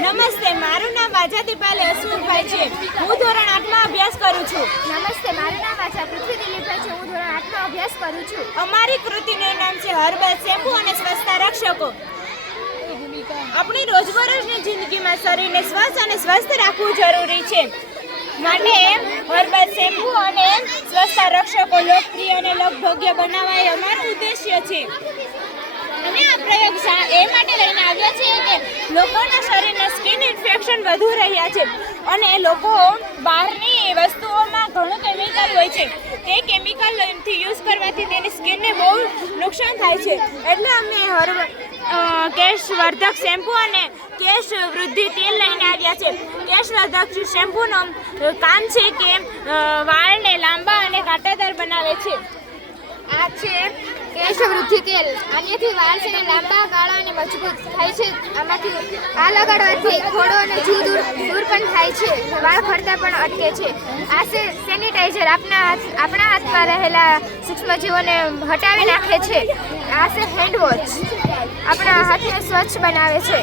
નમસ્તે, મારું નામ આઝાદીપાલ હસમુખભાઈ છે. હું ધોરણ 8માં અભ્યાસ કરું છું. નમસ્તે, મારું નામ આશા પૃથ્વી દિલીપભાઈ છે. હું ધોરણ 8માં અભ્યાસ કરું છું. અમારી કૃતિનું નામ છે હર્બલ શેમ્પૂ અને સ્વચ્છતા રક્ષકો. આપણી રોજબરોજની જિંદગીમાં શરીરને સ્વચ્છ અને સ્વસ્થ રાખવું જરૂરી છે. માટે હર્બલ શેમ્પૂ અને સ્વચ્છતા રક્ષકો લોકપ્રિય અને લોકભોગ્ય બનાવવા એ અમારો ઉદ્દેશ્ય છે. અને આ પ્રયોગ એ માટે લઈને આવ્યા છીએ કે લોકોના શરીરના સ્કિન ઇન્ફેક્શન વધુ રહ્યા છે અને લોકો બહારની વસ્તુઓમાં ઘણું કેમિકલ હોય છે. તે કેમિકલથી યુઝ કરવાથી તેની સ્કિનને બહુ નુકસાન થાય છે. એટલે અમે કેશ વર્ધક શેમ્પૂ અને કેશ વૃદ્ધિ તેલ લઈને આવ્યા છે. કેશ વર્ધક શેમ્પૂનું કામ છે કે વાળને લાંબા અને કાંટાદાર બનાવે છે. આ છે કેશ વૃદ્ધિ તેલ. આનાથી વાળ છે લાંબા, કાળા અને મજબૂત થાય છે. આમાંથી આ લગાડવાથી ખોડો અને જીવ દૂર પણ થાય છે. વાળ ખરતા પણ અટકે છે. આ છે સેનિટાઈઝર. આપણા હાથમાં રહેલા સૂક્ષ્મજીવોને હટાવી નાખે છે. આ છે હેન્ડ વોશ. આપણા હાથને સ્વચ્છ બનાવે છે.